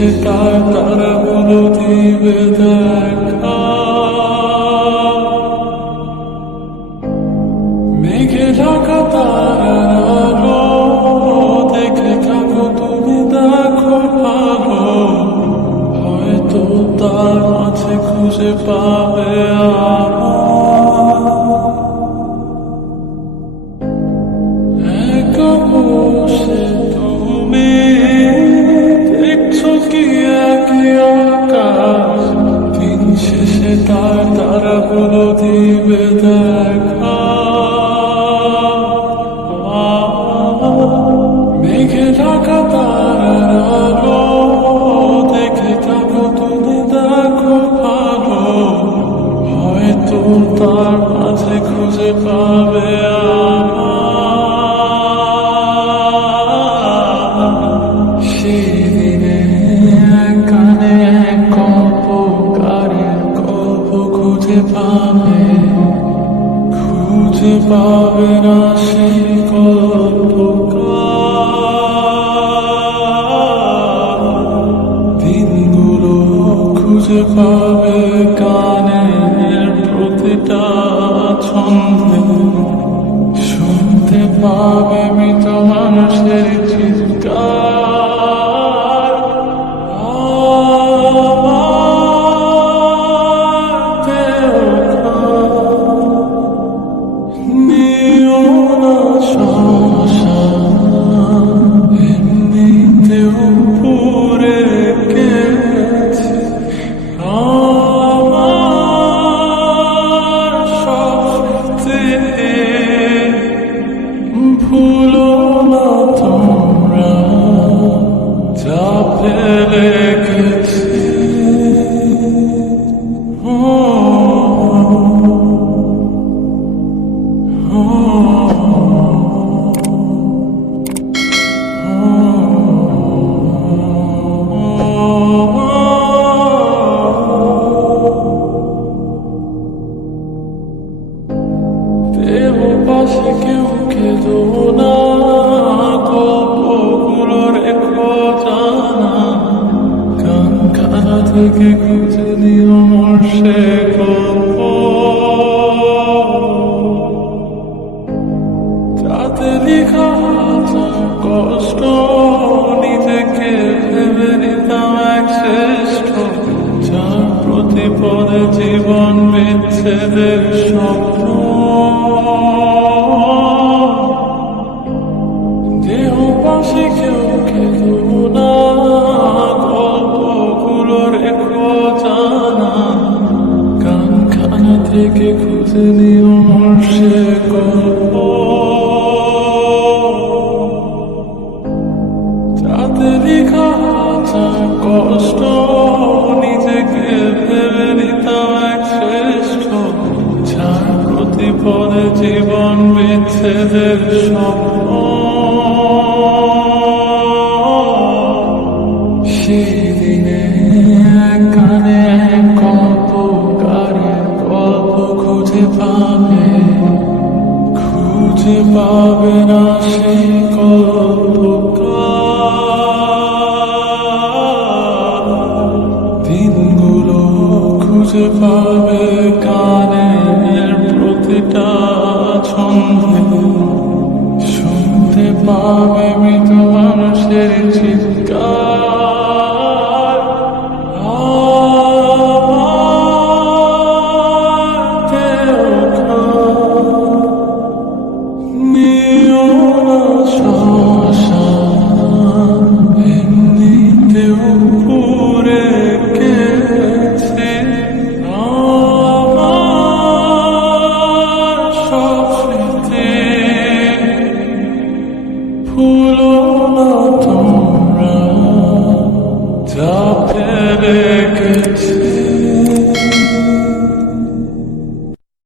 শেষে তার তারাগুলো দিবে দেখা। মেঘে ঢাকা তারার আলো দেখে থাকো তুমি, দেখো ভালো, হয়তো তার মাঝে খুঁজে পাবে একা বসে তুমি দেখছো কি একই আকাশ, দিন শেষে তার তারাগুলো দিবে দেখা। মেঘে ঢাকা তারার আলো দেখে থাকো তুমি, দেখো ভালো, হয়তো তার মাঝে খুঁজে পাবে সেদিনে কানে গল্প কারের গল্প খুঁজে পাবে না সেই দিনগুলো খুঁজে পাবে গানের প্রতিটা ছন্দে, শুনতে পাবে মৃত মানুষের চিৎকার। নিও না শ্মশান, এমনিতেও পুড়ে গেছে আমার সবচেয়ে। ভুলো না তোমরা যা ফেলে গেছে। দেহ পাশে কেউ কেঁদো না, গল্পগুলো রেখো জানা, গান খানা থেকে খুঁজে নিও মোর সে গল্প, যাতে লেখা হাজার কষ্ট নিজেকে ভেবে নিতাম এক শ্রেষ্ঠ, যার প্রতিপদে জীবন বিচ্ছেদের স্বপ্ন। দেহ পাশে কেউ কেঁদো না, গল্পগুলো রেখো জানা, গান খানা থেকে খুঁজে নিও মোর সে গল্প, যাতে লেখা হাজার কষ্ট নিজেকে ভেবে নিতাম এক শ্রেষ্ঠ, যার প্রতিপদে জীবন বিচ্ছেদের স্বপ্ন। সেদিনে কানে গল্প কারের গল্প খুঁজে পাবে না সেই গল্পকার। দিনগুলো খুঁজে পাবে